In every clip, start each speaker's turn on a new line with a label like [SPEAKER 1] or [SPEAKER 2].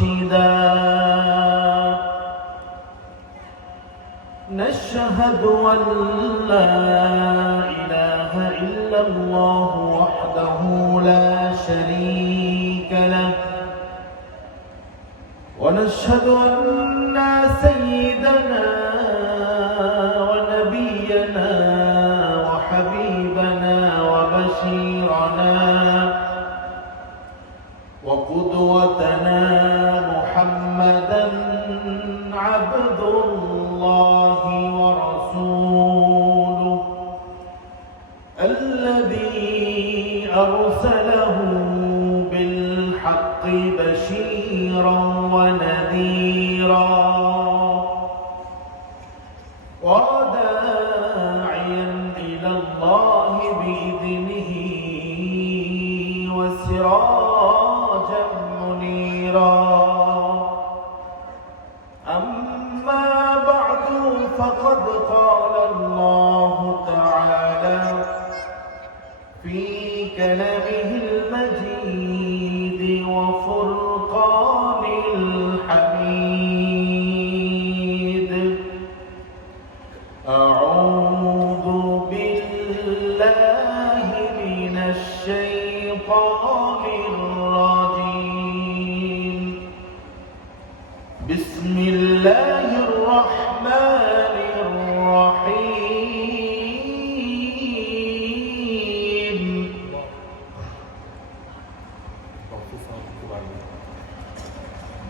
[SPEAKER 1] مرشدا نشهد أن لا إله إلا الله وحده لا شريك له. ونشهد أن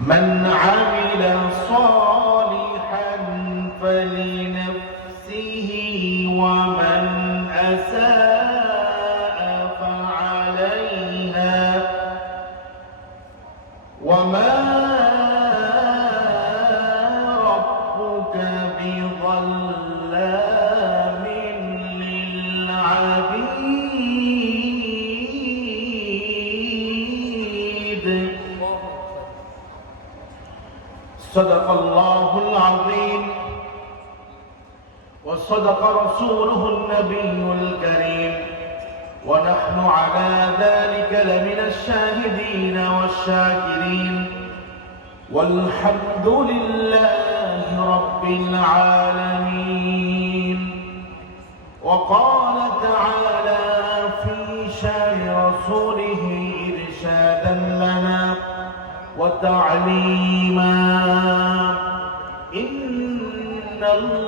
[SPEAKER 1] من عمل صالحا وصدق رسوله النبي الكريم. ونحن على ذلك لمن الشاهدين والشاكرين. والحمد لله رب العالمين. وقال تعالى في شأن رسوله إرشادا لنا وتعليما. إن الله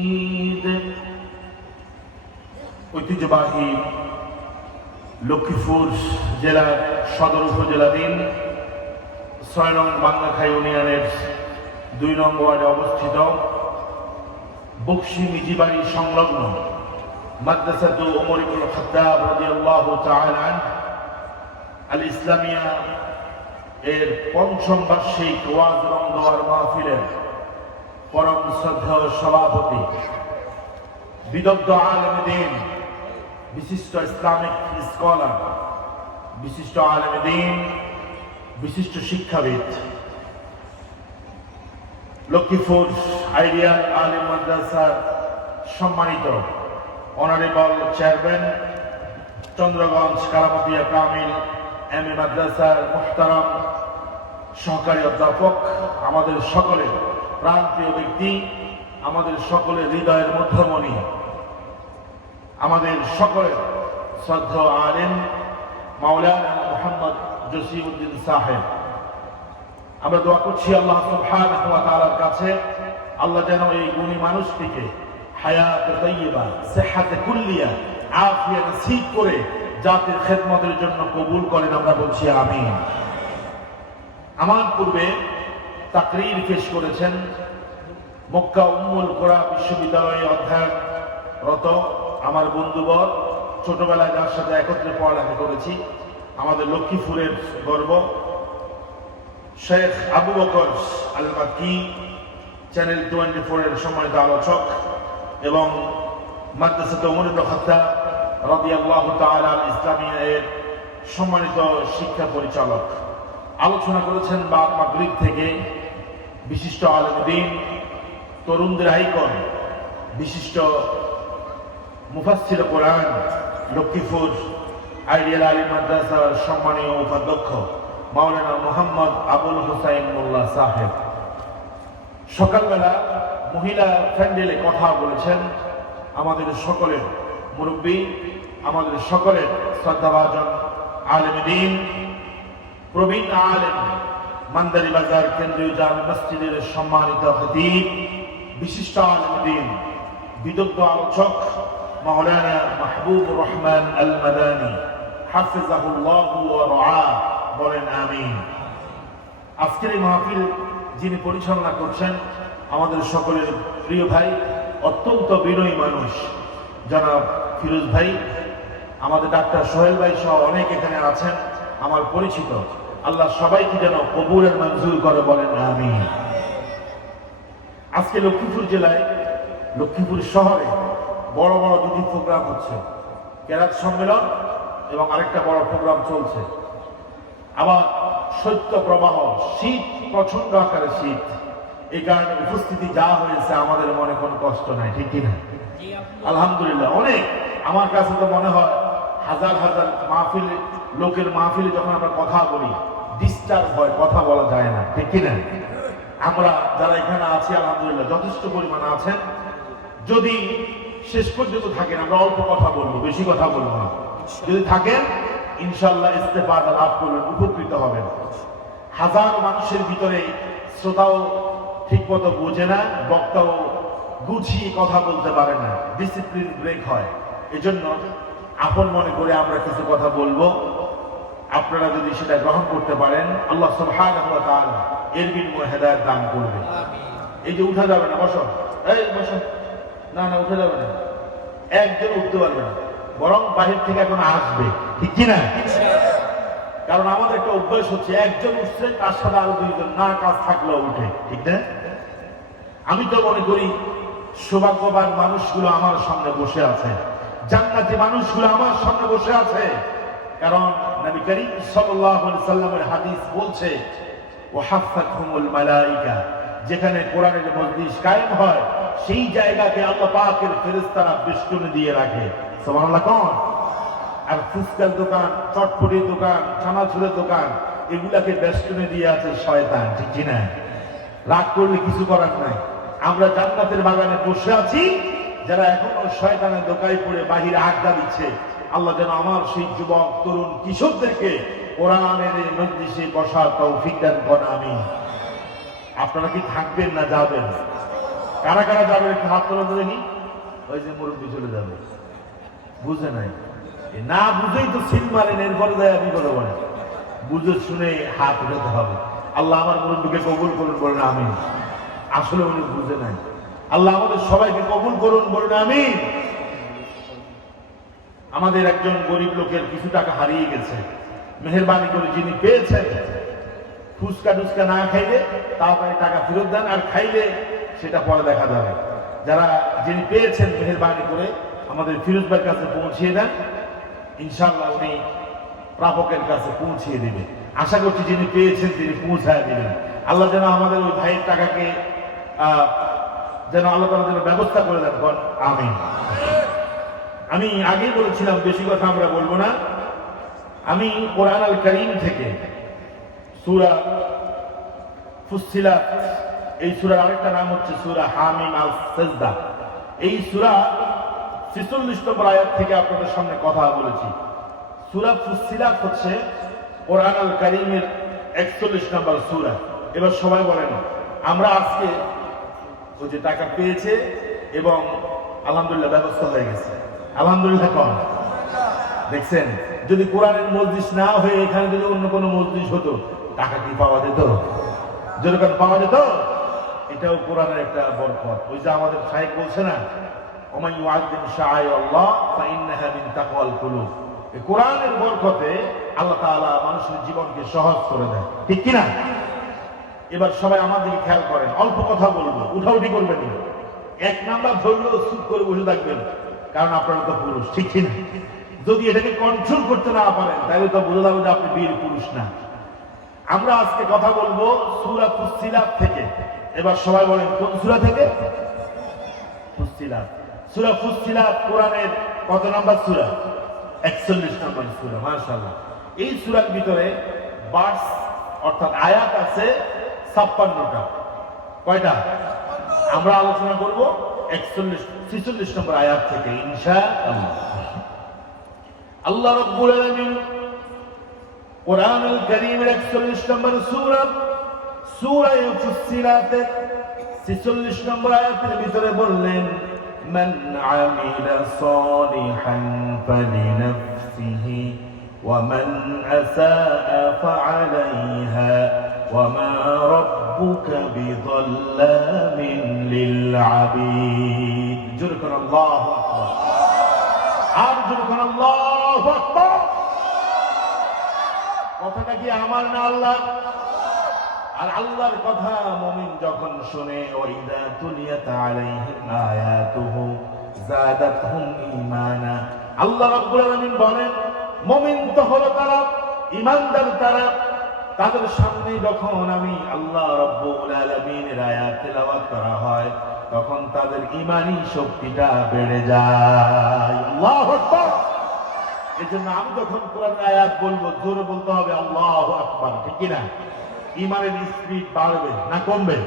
[SPEAKER 1] ঐতিহ্যবাহী লক্ষ্মীপুর জেলার সদর উপজেলাধীন ছয় নং বাংলাখাই ইউনিয়নের দুই নং ওয়ার্ডে অবস্থিত বক্সি মিজিবাড়ি সংলগ্ন মাদ্রাসাতু ওমর ইবনুল খাত্তাব রাদিয়াল্লাহু তাআলা আল ইসলামিয়া এর পঞ্চম বার্ষিক ওয়াজ এবং দোয়ার মাহফিলের পরম শ্রদ্ধেয় সভাপতি, বিদগ্ধ আলেম দিন বিশিষ্ট ইসলামিক স্কলার বিশিষ্ট আলেম দিন, বিশিষ্ট শিক্ষাবিদ। লক্ষ্মীপুর আইডিয়াল আলিম মাদ্রাসার সম্মানিত honourable chairman Chandraganj Kalamatia Kamil M A মাদ্রাসার মোহতারাম সহকারী অধ্যাপক, আমাদের সকলের প্রান্তীয় ব্যক্তি, আমাদের সকলের হৃদয়ের মধ্যমণি। আমাদের সকলের শ্রদ্ধ আলেম মাওলানা মোহাম্মদ জসিউদ্দিন সাহেব। আমরা দোয়া করছি আল্লাহ সুবহানাহু কাছে, আল্লাহ যেন এই গুণী মানুষটিকে হায়াত কুল্লিয়া, আফিয়া নসিব করে জাতির খেদমতের জন্য কবুল করেন আমরা বলছি আমিন। আমার পূর্বে তাকরীর পেশ করেছেন মক্কা উম্মুল কোরা বিশ্ববিদ্যালয়ে অধ্যয়নরত আমার বন্ধুবর ছোটবেলায় যার সাথে একত্রে পড়ালেখা করেছি। আমাদের লক্ষ্মীপুরের গর্ব। শেখ আবু বকর আল চ্যানেল টোয়েন্টি ফোরের সম্মানিত আলোচক এবং মাদ্রাসাতে উমর ইবনে খাত্তাব রাদিয়াল্লাহু তাআলা আল ইসলামিয়া এর সম্মানিত শিক্ষা পরিচালক। আলোচনা করেছেন বাদ মাগরিব থেকে বিশিষ্ট আলেম দিন, তরুণদের আইকন, বিশিষ্ট মুফাসসির কোরআন লক্ষ্মীপুর আইডিয়াল আলী মাদ্রাসার সম্মানীয় উপাধ্যক্ষ মাওলানা মোহাম্মদ আবুল হুসাইন মোল্লা সাহেব। সকালবেলা মহিলা প্যান্ডেলে কথা বলেছেন আমাদের সকলের মুরব্বী, আমাদের সকলের শ্রদ্ধাভাজন আলেম দিন, প্রবীণ আলেম, মান্দারি বাজার কেন্দ্রীয় জামে মসজিদের সম্মানিত খতিব বিশিষ্ট আলেম দিন, বিদগ্ধ আলোচক মাওলানা মাহবুব রহমান আল মাদানী হাফিজাহুল্লাহ বলেন আমিন। আজকের এই মাহফিল যিনি পরিচালনা করছেন আমাদের সকলের প্রিয় ভাই, অত্যন্ত বিনয়ী মানুষ, জনাব ফিরোজ ভাই, আমাদের ডাক্তার সোহেল ভাই সহ অনেক এখানে আছেন, আমার পরিচিত। আল্লাহ সবাইকে যেন কবুলের মঞ্জুর করে বলেন আমি আজকে লক্ষ্মীপুর জেলায়, লক্ষ্মীপুর শহরে বড় বড় দুটি প্রোগ্রাম হচ্ছে। কেরাত সম্মেলন এবং আরেকটা বড় প্রোগ্রাম চলছে। আবার শৈত্য প্রবাহ শীত প্রচণ্ড আকারে শীত। এই কারণে উপস্থিতি যা হয়েছে আমাদের মনে কোনো কষ্ট নাই ঠিক কিনা? আলহামদুলিল্লাহ অনেক। আমার কাছে তো মনে হয় হাজার হাজার মাহফিল লোকের মাহফিলে যখন আমরা কথা বলি ডিস্টার্ব হয় কথা বলা যায় না ঠিক কিনা? আমরা যারা এখানে আছি আলহামদুলিল্লাহ যথেষ্ট পরিমাণে আছেন। যদি শেষ পর্যন্ত থাকেন আমরা অল্প কথা বলব বেশি কথা বলব না। যদি থাকেন ইনশাল্লাহ ইস্তেফাদা লাভ করবেন উপকৃত হবেন। হাজার মানুষের ভিতরে শ্রোতাও ঠিক মতো বোঝে না বক্তাও গুছিয়ে কথা বলতে পারে না। ডিসিপ্লিন ব্রেক হয়। এজন্য আপন মনে করে আমরা কিছু কথা বলব। আপনারা যদি সেটা গ্রহণ করতে পারেন আল্লাহ সুবহানাহু ওয়া তাআলা এর বিনিময়ে হেদায়েত দান করবে এই যে উঠা যাবে না বসো। এই বসো। না না, উঠে যাবে না। একজন উঠতে পারবে না। বরং বাহির থেকে এখন আসবে। ঠিক কি না কারণ আমাদের একটা অভ্যাস হচ্ছে, একজন উঠছে, তার সাথে আরও দুইজন। না, কাজ থাকলেও উঠে। ঠিক না? আমি তো মনে করি, সৌভাগ্যবান মানুষগুলো আমার সামনে বসে আছে। জান্নাতি মানুষগুলো আমার সামনে বসে আছে। কারণ নবী করিম সাল্লাল্লাহু আলাইহি সাল্লামের হাদিস বলছে ওয়াহাফাতহুমুল মালাইকা যেখানে কোরআনের মজলিস কায়েম হয়। সেই জায়গাকে আল্লাহ পাকের ফেরেশতারা বেষ্টনী দিয়ে রাখে। সুবহানাল্লাহ কোন? আর ফুচকার দোকান, চটপটির দোকান ছানাছুরের দোকান, এগুলাকে বেষ্টনে দিয়ে আছে শয়তান, ঠিক কি না? রাগ করলে কিছু করার নাই। আমরা জান্নাতের বাগানে বসে আছি, যারা এখনও শয়তানের দোকানে পড়ে বাহিরে আড্ডা দিচ্ছে। আল্লাহ যেন আমার সেই যুবক, তরুণ কিশোরদেরকে কোরআনের এই মজলিসে বসার তৌফিক দান করেন আমি আপনারা কি থাকবেন না যাবেন? কারা কারা যাবে? একটু হাত তোলা তো দেখি। ওই যে মুরব্বী চলে যাবে। বুঝে নাই। না বুঝেই তো সিল মারেন এরপরে দেয় আপনি কথা বলেন বুঝে শুনে হাত উঠাতে হবে। আল্লাহ আমার মুরব্বীকে কবুল করুন বলেন আমি আসলে উনি বুঝে নাই। আল্লাহ আমাদের সবাইকে কবুল করুন বলেন আমি আমাদের একজন গরিব লোকের কিছু টাকা হারিয়ে গেছে। মেহরবানি করে যিনি পেয়েছেন, ফুচকা টুচকা না খাইলে তাড়াতাড়ি টাকা ফেরত দেন, আর খাইলে সেটা পরে দেখা যাবে। যারা যিনি পেয়েছেন মেহরবানি করে, আমাদের ফিরোজ ভাইয়ের কাছে পৌঁছিয়ে দেন। ইনশাল্লাহ উনি প্রাপকের কাছে পৌঁছিয়ে দেবে আশা করছি যিনি পেয়েছেন তিনি পৌঁছায় দেবেন। আল্লাহ যেন আমাদের ওই ভাইয়ের টাকাকে যেন আল্লাহ তালা যেন ব্যবস্থা করে দেন। আমিন। আমি আগেই বলেছিলাম, বেশি কথা আমরা বলব না। আমি কোরআন আল করিম থেকে সুরা ফুসিলাত এই সুরার আরেকটা নাম হচ্ছে সুরা হামিম আল সেজদা এই সুরা ছিচল্লিশ নম্বর আয়াত থেকে আপনাদের সামনে কথা বলেছি। সুরা ফুসিলাত হচ্ছে কোরআন আল করিমের একচল্লিশ নম্বর সুরা। এবার সবাই বলেন, আমরা আজকে ওই যে টাকা পেয়েছে এবং আলহামদুলিল্লাহ ব্যবস্থা হয়ে গেছে। আলহামদুলিল্লাহ কম। দেখছেন, যদি কোরআনের মসজিদ না হয়ে এখানে যদি অন্য কোনো মসজিদ হতো, টাকা কি পাওয়া যেত? যেরকম পাওয়া যেত এটাও কোরআনের একটা বরকত। ওই যে আমাদের সাহেব বলছে না ওয়াজদিন শাআই আল্লাহ তাকওয়াল এই কোরআনের বরকতে আল্লাহ তাআলা মানুষের জীবনকে সহজ করে দেয়। ঠিক কি না এবার সবাই আমার দিকে খেয়াল করেন। অল্প কথা বলব। উঠাউঠি করবেন এক নাম্বার করে বসে থাকবেন, কারণ আপনারা তো পুরুষ। ঠিক কি না যদি এটাকে কন্ট্রোল করতে না পারেন, তাহলে তো বোঝা যাবে যে আপনি বীর পুরুষ না। আমরা আজকে কথা বলব সুরা ফুসিলাত থেকে। এবার সবাই বলেন, কোন সুরা থেকে? ফুসিলাত সুরা ফুসিলাত কোরআনের কত নম্বর সুরা? একচল্লিশ নম্বর সুরা, মাশাআল্লাহ। এই সুরার ভিতরে বার্স, অর্থাৎ আয়াত আছে ছাপ্পান্নটা। কয়টা? আমরা আলোচনা করব একচল্লিশ, ছিচল্লিশ নম্বর আয়াত থেকে ইনশা আল্লাহ রব্বুল আলামিন কোরআনুল কারীমের 41 নম্বর সূরা সূরা ফুসসিলাতের 46 নম্বর আয়াতের ভিতরে বললেন মান আমিলা সালিহান ফালিনাফসিহি ومن أساء فعليها وما ربك بظلام للعبيد جركن الله أكبر আর جركن الله أكبر কথাটা কি আমার না আল্লাহ আর আল্লাহর কথা মুমিন যখন শুনে, ওয়াইদা তুলিয়াত আলাইহিম আয়াতুহু জাদাতহুম ঈমানা। আল্লাহ রাব্বুল আলামিন বলেন, মুমিন তো হলো তারা, ঈমানদার তারা। তাদের সামনে যখন আমি আল্লাহ রাব্বুল আলামিনের আয়াত তেলাওয়াত করা হয়, তখন তাদের ঈমানি শক্তিটা বেড়ে যায়। আল্লাহু আকবার! এই জন্য আমি যখন কোরআন আয়াত বলব, জোরে বলতে হবে, আল্লাহ আকবার। ঠিক কিনা? ইমানের স্পিড বাড়বে না কমবে?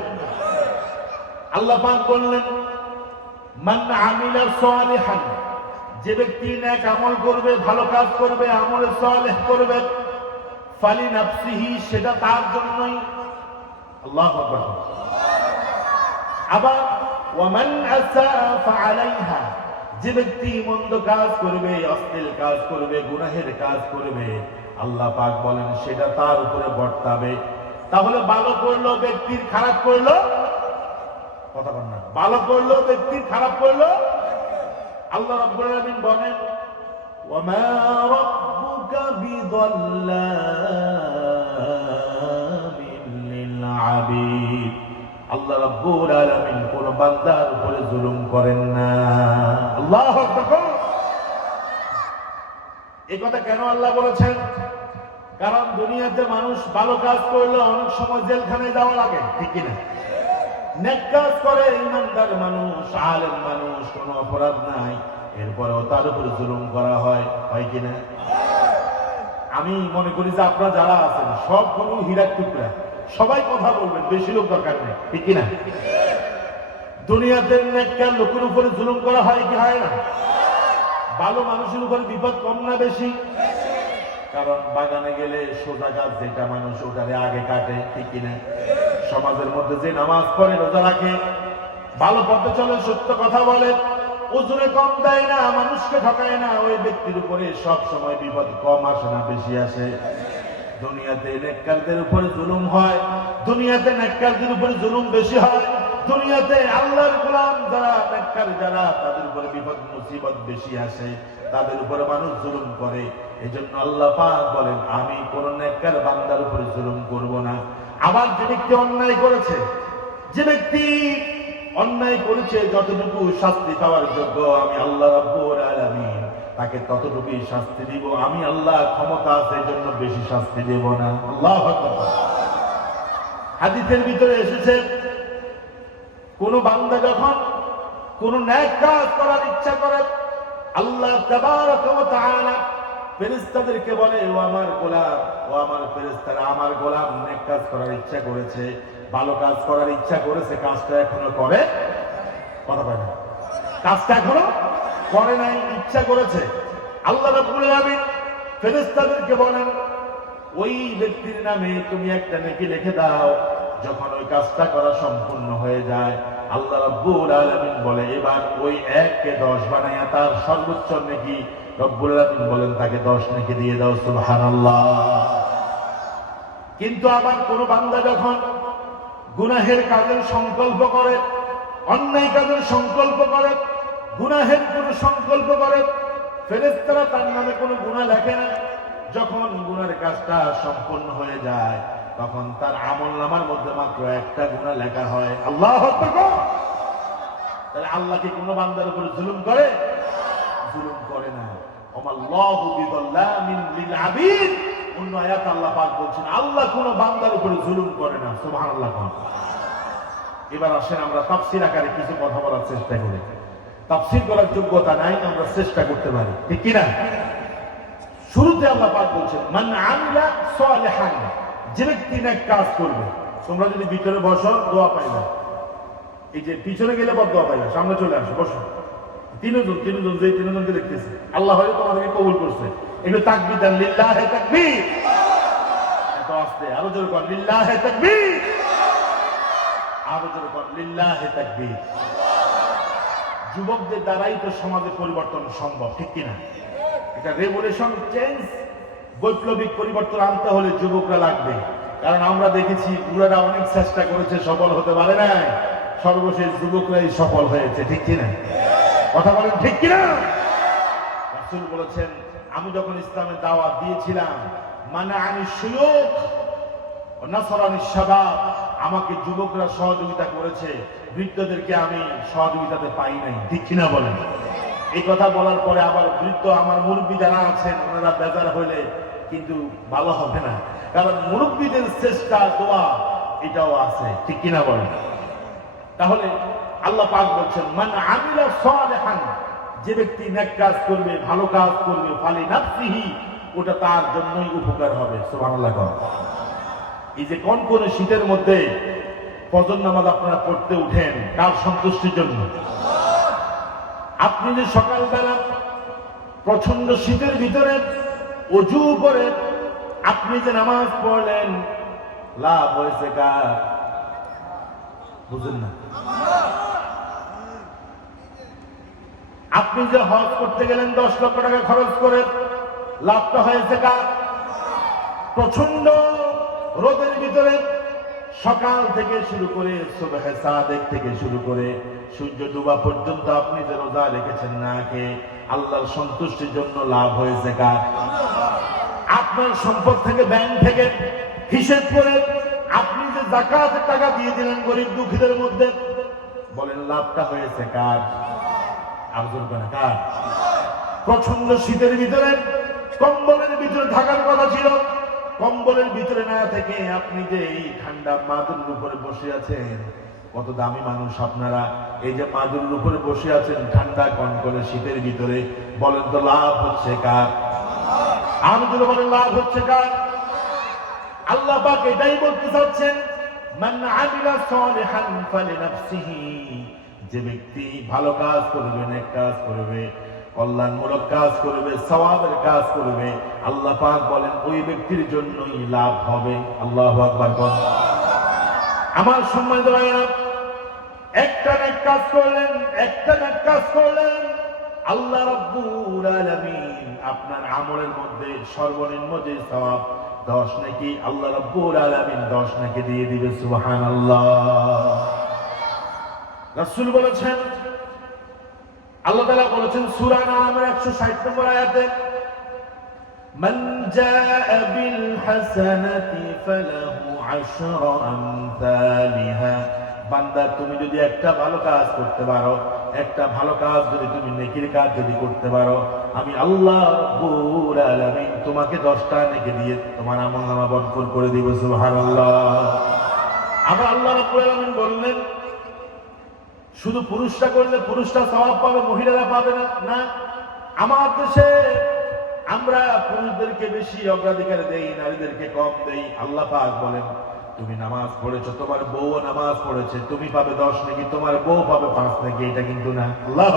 [SPEAKER 1] আল্লাহ পাক বললেন, মান আমিলা সালিহান, যে ব্যক্তি নেক আমল করবে, ভালো কাজ করবে, আমলে সালেহ করবে, ফালি নাফসিহি, সেটা তার জন্যই। আল্লাহ আবার, ওয়ামান আসা ফাআলাইহা, যে ব্যক্তি মন্দ কাজ করবে, অশ্লীল কাজ করবে, গুনাহের কাজ করবে, আল্লাহ পাক বলেন, সেটা তার উপরে বর্তাবে। তাহলে ভালো করল ব্যক্তির, খারাপ করল? কথা বল না। ভালো করল ব্যক্তির, খারাপ করল? আল্লাহ রাব্বুল আলামিন বলেন আল্লাহ রাব্বুল আলামিন কোন বান্দার উপরে জুলুম করেন না। আল্লাহু আকবার। এই কথা কেন আল্লাহ বলেছেন? কারণ দুনিয়াতে মানুষ ভালো কাজ করলে অনেক সময় জেলখানায় যাওয়া লাগে, ঠিক কিনা? নেক কাজ করে, ইমানদার মানুষ, আলেম মানুষ, কোনো অপরাধ নাই। এরপরেও তার উপরে জুলুম করা হয় হয় কিনা? আমি মনে করি যে আপনারা যারা আছেন, সবগুলো হীরার টুকরা। সবাই কথা বলবেন, বেশি লোক দরকার নেই, ঠিক কিনা? দুনিয়াতে নেককার লোকের উপরে জুলুম করা হয় কি হয় না? ভালো মানুষের উপরে বিপদ কম না বেশি? কারণ বাগানে গেলে সোজা গাছ যেটা মানুষ ওটারে আগে কাটে, ঠিক কিনা? সমাজের মধ্যে যে নামাজ পড়ে, রোজা রাখে, ভালো পথে চলে, সত্য কথা বলে ওজনে কম দেয় না, মানুষকে ঠকায় না, ওই ব্যক্তির উপরে সব সময় বিপদ কম আসে না, বেশি আসে। দুনিয়াতে নেককারদের উপরে জুলুম হয়, দুনিয়াতে নেককারদের উপরে জুলুম বেশি হয়, দুনিয়াতে আল্লাহর গোলাম যারা, নেককার যারা, তাদের উপরে বিপদ, মুসিবত বেশি আসে, তাদের উপরে মানুষ জুলুম করে। এজন্য আল্লাহ পাক বলেন, আমি কোন নেককার বান্দার উপরে জুলুম করব না। আবার যে ব্যক্তি অন্যায় করেছে, যে ব্যক্তি অন্যায় করেছে যতটুকু শাস্তি পাওয়ার যোগ্য, আমি আল্লাহ রাব্বুল আলামিন তাকে ততটুকুই শাস্তি দিব। আমি আল্লাহ ক্ষমতা আছে জন্য বেশি শাস্তি দেব না। আল্লাহ হাদিসের ভিতরে এসেছে, কোন বান্দা যখন কোন ন্যায় কাজ করার ইচ্ছা করে, আল্লাহ তাবারক ওয়া তাআলা ফেরেশতাদেরকে বলে, ও আমার গোলাম, ও আমার ফেরেশতারা, আমার গোলাম নেক কাজ করার ইচ্ছা করেছে, ভালো কাজ করার ইচ্ছা করেছে, কাজটা এখনও করে কথা না? কাজটা এখনও করে নাই, ইচ্ছা করেছে। আল্লাহ রাব্বুল আলামিন ফেরেশতাদেরকে বলেন, ওই ব্যক্তির নামে তুমি একটা নেকি লিখে দাও, যখন ওই কাজটা করা সম্পূর্ণ হয়ে যায়। আল্লাহ রাব্বুল আলামিন বলে, এবার ওই এককে দশ বানাইয়া তার সর্বোচ্চ নেকি রব্বুল আলামিন বলেন, তাকে দশ নেকি দিয়ে দাও, সুবহানাল্লাহ। কিন্তু আবার কোন বান্দা যখন গুনাহের কাজের সংকল্প করে, অন্যায় কাজের সংকল্প করে, গুনাহের কোন সংকল্প করে, ফেরেশতারা তার নামে কোনো গুনাহ লেখে না। যখন গুনার কাজটা সম্পন্ন হয়ে যায়, তখন তার আমল নামার মধ্যে মাত্র একটা গুণা লেখা হয়, আল্লাহ তাহলে আল্লাহ কি কোনো বান্দার উপরে জুলুম করে? জুলুম করে না। বিযাল্লামিন লিল আবিদ অন্য আয়াত আল্লাহ পাক বলছেন, আল্লাহ কোনো বান্দার উপরে জুলুম করে না। সুবহানাল্লাহ এবার আসেন আমরা তাফসীর আকারে কিছু কথা বলার চেষ্টা করি। তাফসীর করার যোগ্যতা নাই, আমরা চেষ্টা করতে পারি। ঠিক কি না শুরুতে আল্লাহ পাক বলছেন, মান আমিলা সালিহান। যে ব্যক্তি নেক কাজ করবে, তোমরা যদি ভিতরে বসো, দোয়া পাইবে। এই যে পিছনে গেলে পর দোয়া পাইবে, সামনে চলে আসো, বসো। তিনজন তিনজন যে তিনজনকে দেখতেছে, আল্লাহ হয়তো তোমাদেরকে কবুল করছে। তাকবি দেন তাকবীর। এত আস্তে, আরও জোরে কর, লিল্লাহে তাকবীর। আরও জোরে কর, লিল্লাহে তাকবীর। যুবকদের দ্বারাই তো সমাজে পরিবর্তন সম্ভব, ঠিক কিনা? এটা রেভলিউশন চেঞ্জ বৈপ্লবিক পরিবর্তন আনতে হলে যুবকরা লাগবে। কারণ আমরা দেখেছি বুড়ারা অনেক চেষ্টা করেছে, সফল হতে পারে নাই। সর্বশেষ যুবকরাই সফল হয়েছে, ঠিক কিনা? কথা বলেন ঠিক কিনা? রাসূল বলেছেন, আমি যখন ইসলামের দাওয়াত দিয়েছিলাম মানে আমি সুযোগ নাসরানি শাবাব, আমাকে যুবকরা সহযোগিতা করেছে, বৃদ্ধদেরকে আমি সহযোগিতাতে পাই নাই। ঠিক কিনা বলেন? এই কথা বলার পরে আবার বৃদ্ধ আমার মুরব্বী যারা আছেন, ওনারা বেজার হলে কিন্তু ভালো হবে না। কারণ মুরব্বীদের চেষ্টা দোয়া এটাও আছে, ঠিক কিনা বলেন? তাহলে আল্লাহ পাক বলছেন, মান আমিলা সালিহান, যে ব্যক্তি নেক কাজ করবে, ভালো কাজ করবে, ফালি নাফসিহি, ওটা তার জন্যই উপকার হবে। সুবহানাল্লাহ এই যে কোন কোন শীতের মধ্যে ফজর নামাজ আপনারা পড়তে উঠেন, কার সন্তুষ্টির জন্য? আপনি যে সকালবেলা প্রচণ্ড শীতের ভিতরে অজু করে আপনি যে নামাজ পড়লেন, লাভ হয়েছে কার? বুঝেন না। আপনি যে হজ করতে গেলেন দশ লক্ষ টাকা খরচ করে, লাভটা হয়েছে কার? প্রচণ্ড রোদের ভিতরে সকাল থেকে শুরু করে সুবহে সাদেক থেকে শুরু করে সূর্য ডুবা পর্যন্ত আপনি যে রোজা রেখেছেন না খেয়ে আল্লাহর সন্তুষ্টির জন্য লাভ হয়েছে কার? আপনার সম্পদ থেকে ব্যাংক থেকে হিসেব করে জাকাতের টাকা দিয়ে দিলেন গরিব দুঃখীদের মধ্যে। বলেন, লাভটা হয়েছে কার? আব্দুল কার কার? প্রচণ্ড শীতের ভিতরে, কম্বলের ভিতরে থাকার কথা ছিল। কম্বলের ভিতরে না থেকে আপনি যে এই ঠান্ডা মাদুর উপরে বসে আছেন, কত দামি মানুষ আপনারা। এই যে মাদুর উপরে বসে আছেন ঠান্ডা কনকনে শীতের ভিতরে, বলেন তো লাভ হচ্ছে কার? আমি যদি বলেন, লাভ হচ্ছে কার? আল্লাহ পাক এটাই বলতে চাচ্ছেন যে ব্যক্তি ভালো কাজ করবে, নেক কাজ করবে, কল্যাণমূলক কাজ করবে, সওয়াবের কাজ করবে, আল্লাহ পাক বলেন, ওই ব্যক্তির জন্যই লাভ হবে। আল্লাহু আকবার আমার সম্মানিত ভাইরা একটা নেক কাজ করলেন, একটা নেক কাজ করলেন, আল্লাহ রাব্বুল আলামিন আপনার আমলের মধ্যে সর্বনিম্ন যে সওয়াব দশ নাকি আল্লাহ রাব্বুল আলামিন দশ নাকি দিয়ে দিবে সুবহানাল্লাহ রাসূল বলেছেন আল্লাহ তাআলা বলেছেন সূরা নামের 160 নম্বর আয়াতে من جاء بالحسنة فله عشر أمثالها বান্দা, তুমি যদি একটা ভালো কাজ করতে পারো, একটা ভালো কাজ যদি তুমি নেকির কাজ যদি করতে পারো, আমি আল্লাহ তোমাকে দশটা নেকি দিয়ে তোমার আমল নামা বরকত করে দিব, সুবহানাল্লাহ। আবার আল্লাহ রব্বুল আলামিন বললেন, শুধু পুরুষরা করলে পুরুষরা স্বভাব পাবে, মহিলারা পাবে না না। আমার দেশে আমরা পুরুষদেরকে বেশি অগ্রাধিকার দেই, নারীদেরকে কম দেই, আল্লাহ পাক বলেন। তুমি নামাজ পড়েছো, তোমার বউ নামাজ পড়েছে, তুমি পাবে দশ নাকি, তোমার বউ পাবে পাঁচ নাকি, এটা কিন্তু না। আল্লাহ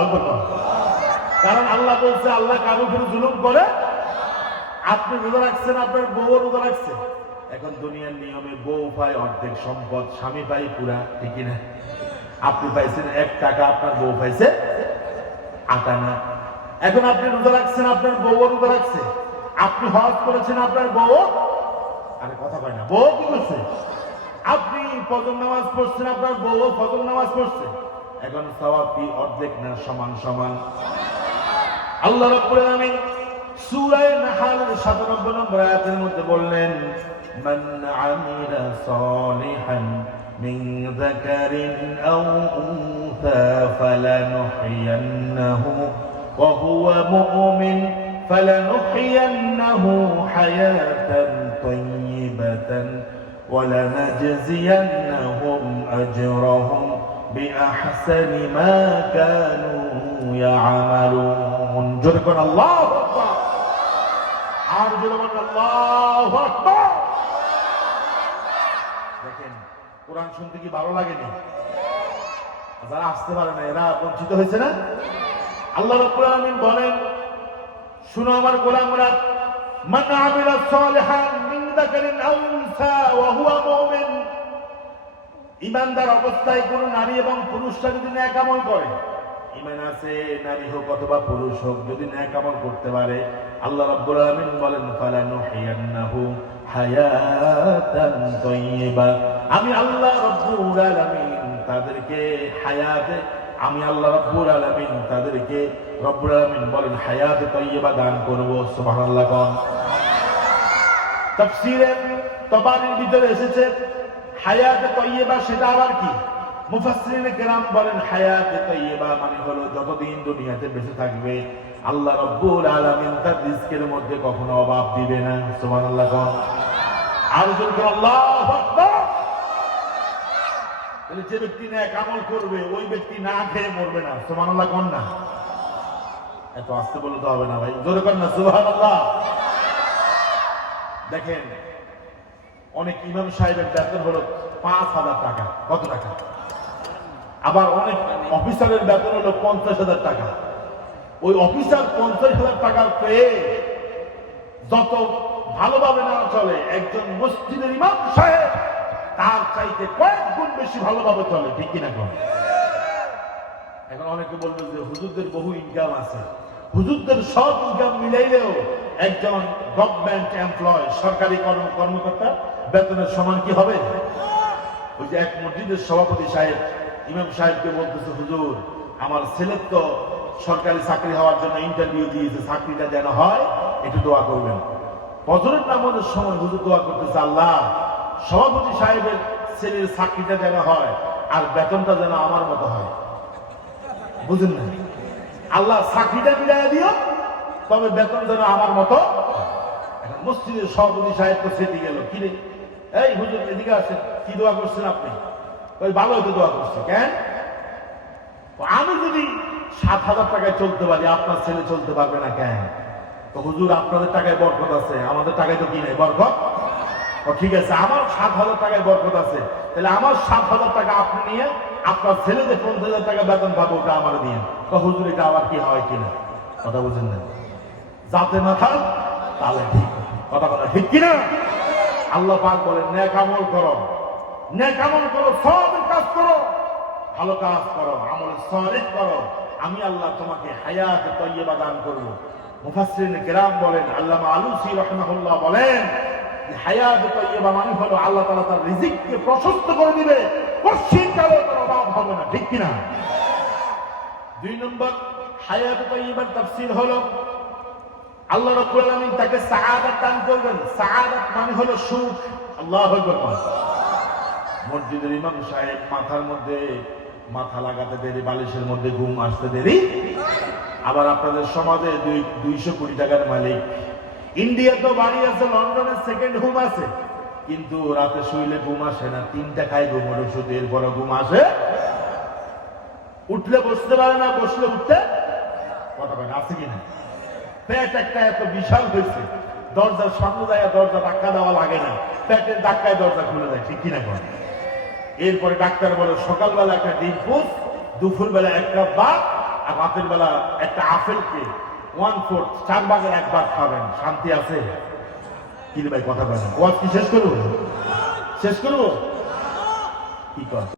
[SPEAKER 1] কারণ আল্লাহ বলছে, আল্লাহ কারও উপরে জুলুম করে, আপনি রোজা রাখছেন, আপনার বউ রোজা রাখছে। এখন দুনিয়ার নিয়মে বউ পায় অর্ধেক সম্পদ, স্বামী পাই পুরা, ঠিক না আপনি পাইছেন এক টাকা, আপনার বউ পাইছে আটানা এখন আপনি রোজা রাখছেন, আপনার বউ রোজা রাখছে। আপনি হজ করেছেন, আপনার বউ, আরে কথা কয় না, বউ ফজর নামাজ পড়ছেন আপনার বউ ফজর নামাজ পড়ছে এখন সবাব কি অর্ধেক না সমান সমান আল্লাহ রাব্বুল আলামিন সূরা নাহলের 97 নম্বর আয়াতের মধ্যে বললেন মান আমিলা সালিহান মিন যাকারিন আও উনসা ফালানুহyiyannahu ওয়া হুয়া মুমিন فلنحيينه حياة طيبة ولنجزينهم أجرهم بأحسن ما كانوا يعملون جركن الله أكبر আর জোরমান আল্লাহু আকবার দেখেন কোরআন শুনতে কি ভালো লাগেনি যারা আসতে পারে না এরা বঞ্চিত হয়েছে না আল্লাহ রাব্বুল আলামিন বলেন শুনো আমার গোলামরা মান আমিলা সালিহান আও উনসা ওয়া হুয়া মুমিন। ইমানদার অবস্থায় কোন নারী এবং পুরুষরা যদি ন্যাক আমল করে, ইমান আছে, নারী হোক অথবা পুরুষ হোক, যদি ন্যাক আমল করতে পারে, আল্লাহ রাব্বুল আলামিন বলেন ফালানুহিয়ান্নাহু হায়াতান তাইয়্যিবা আমি আল্লাহ রাব্বুল আলামিন তাদেরকে হায়াতে, আমি আল্লাহ রাব্বুল আলামিন তাদেরকে রব্বুল আলামিন বলেন, হায়াতে তাইয়্যিবা দান করব। সুবহানাল্লাহ কোন তবারির ভিতরে এসেছে, হায়াতে তৈয়বা সেটা আবার কি? মুফাসসিরিনে কেরাম বলেন, হায়াতে তৈয়বা মানে হলো যতদিন দুনিয়াতে বেঁচে থাকবে, আল্লাহ রব্বুল আলামিন তার রিজকের মধ্যে কখনো অভাব দিবে না। সুবহানাল্লাহ আর যদি আল্লাহু আকবার। যে ব্যক্তি ন্যাক আমল করবে, ওই ব্যক্তি না খেয়ে মরবে না। সুবহানাল্লাহ কোন না। এত আস্তে বলতে হবে না ভাই। জোরে কর না, সুবহানাল্লাহ। দেখেন, অনেক ইমাম সাহেবের বেতন হলো পাঁচ হাজার টাকা। কত টাকা? আবার অনেক অফিসারের বেতন হলো পঞ্চাশ হাজার টাকা। ওই অফিসার পঞ্চাশ হাজার টাকা পেয়ে যত ভালোভাবে না চলে, একজন মসজিদের ইমাম সাহেব, তার চাইতে কয়েক গুণ বেশি ভালোভাবে চলে, ঠিক কিনা কোন? এখন অনেকে বলবে যে হুজুরদের বহু ইনকাম আছে। হুজুরদের সব ইনকাম মিলাইলেও একজন গভর্নমেন্ট এমপ্লয় সরকারি কর্ম, কর্মকর্তা, বেতনের সমান কি হবে? ওই যে এক মসজিদের সভাপতি সাহেব, ইমাম সাহেবকে বলতেছে, হুজুর, আমার ছেলের তো সরকারি চাকরি হওয়ার জন্য ইন্টারভিউ দিয়েছে, চাকরিটা যেন হয়, একটু দোয়া করবেন। ফজরের নামাজের সময় হুজুর দোয়া করতেছে, আল্লাহ, সভাপতি সাহেবের ছেলের চাকরিটা যেন হয় আর বেতনটা যেন আমার মতো হয়। বুঝলেন না আল্লাহ, চাকরিটা বিদায় দিও তবে বেতন যেন আমার মতো? মসজিদের সভাপতি সাহেব তো সেটি গেল কি রে? এই হুজুর, এদিকে আসেন। কি দোয়া করছেন আপনি? ওই ভালো হতে দোয়া করছে। কেন? আমি যদি সাত হাজার টাকায় চলতে পারি, আপনার ছেলে চলতে পারবে না কেন? তো হুজুর, আপনাদের টাকায় বরকত আছে। আমাদের টাকায় তো কি নেই? বরকত? ও ঠিক আছে, আমার সাত হাজার টাকায় বরকত আছে। তাহলে আমার সাত হাজার টাকা আপনি নিয়ে আপনার ছেলে যে পঞ্চাশ হাজার টাকা বেতন পাবো, ওটা আমার দিয়ে। তো হুজুর, এটা আবার কি হয় কিনা? কথা বুঝেন না। যাতে মাথা তাহলে ঠিক কথা কথা ঠিক কিনা? আল্লাহ পাক বলেন ন্যাক আমল করো। ন্যাক করো সব কাজ করো। ভালো কাজ করো, আমল সলিহ করো। আমি আল্লাহ তোমাকে হায়াত তৈয়বা দান করব। মুফাসসিরিন কেরাম বলেন, আল্লামা আলুসি রাহমাহুল্লাহ বলেন হায়াত তৈবা মানে হলো আল্লাহ তালা তার রিজিককে প্রশস্ত করে দিবে। পশ্চিম কালে তার অভাব হবে না। ঠিক কিনা? দুই নম্বর, হায়াত তৈবার তাফসীর হলো আল্লাহ রাব্বুল তাকে সাআদাত দান করবেন। সাআদাত মানে হলো সুখ। আল্লাহু মসজিদের ইমাম সাহেব মাথার মধ্যে মাথা লাগাতে দেরি, বালিশের মধ্যে ঘুম আসতে দেরি। আবার আপনাদের সমাজে দুই দুইশো কোটি টাকার মালিক। ইন্ডিয়া তো বাড়ি আছে, লন্ডনে সেকেন্ড ঘুম আছে। কিন্তু রাতে শুইলে ঘুম আসে না। তিনটা খাই ঘুম হলো শুধু এরপরে ঘুম আসে। উঠলে বসতে পারে না, বসলে উঠতে কথা আছে কিনা পেট একটা এত বিশাল হয়েছে দরজার সামনে যায় দরজা ধাক্কা দেওয়া লাগে না। পেটের ধাক্কায় দরজা খুলে যায় ঠিক কিনা করে এরপরে ডাক্তার বলে, সকালবেলা একটা ডিম পোস্ট দুপুর বেলা এক কাপ আর রাতের বেলা একটা আপেলকে ওয়ান ফোর্থ চার ভাগের একবার খাবেন। শান্তি আছে? কি ভাই, কথা বলেন ওয়াজ কি শেষ করব? শেষ করব? কি কর?